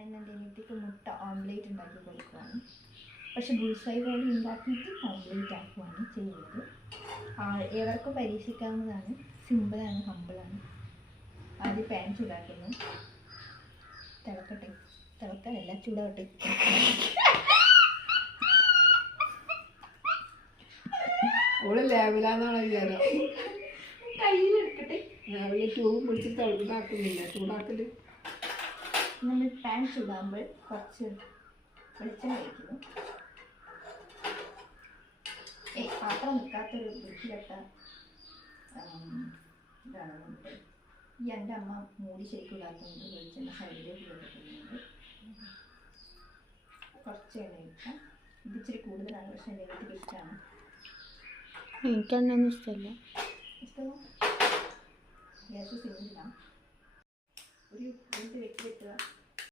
ഞാനിന്നെന്തെങ്കിലേക്ക് മുട്ട ഓംലേറ്റ് ഉണ്ടാക്കി കൊടുക്കുകയാണ്. പക്ഷെ ബുൾസൈ പോലെ ഉണ്ടാക്കിയിട്ട് ഓംലേറ്റ് ആക്കുകയാണ് ചെയ്യുന്നത്. ഏവർക്കും പരീക്ഷിക്കാവുന്നതാണ്. സിമ്പിളാണ്, ഹമ്പിളാണ്. ആദ്യം പാൻ ചൂടാക്കുന്നു. തിളക്കാനല്ല, ചൂടാവട്ടെ. ഓള് ലേവലാന്നാണ് വിചാരം. കയ്യിലെടുക്കട്ടെ. രാവിലെ ട്യൂബ് പിടിച്ച് തിളക്കാക്കുന്നില്ല, ചൂടാക്കല്. നമ്മൾ പാൻ ചൂടാകുമ്പോൾ കുറച്ച് വെളിച്ചെണ്ണ ഒഴിക്കുന്നു. പാത്രം നിൽക്കാത്തൊരു വൃത്തികെട്ട ഇതാണ് നമുക്ക്. എൻ്റെ അമ്മ മൂടി ശരിക്കും ഇടാക്കുന്നുണ്ട്. വെളിച്ചെണ്ണ സൈഡിലേക്ക് കൊടുക്കുന്നുണ്ട്. കുറച്ച് എണ്ണ ഒഴിക്കാം. ഇത് ഇച്ചിരി കൂടുതലാണ്, പക്ഷെ എൻ്റെ വീട്ടിൽ ഇഷ്ടമാണ്. എനിക്കെണ്ണൊന്നും ഇഷ്ടമല്ല. ഗ്യാസ് സിമ്മിലിടാം. ഒരു മിനിറ്റ് വെട്ടി വെക്കുക.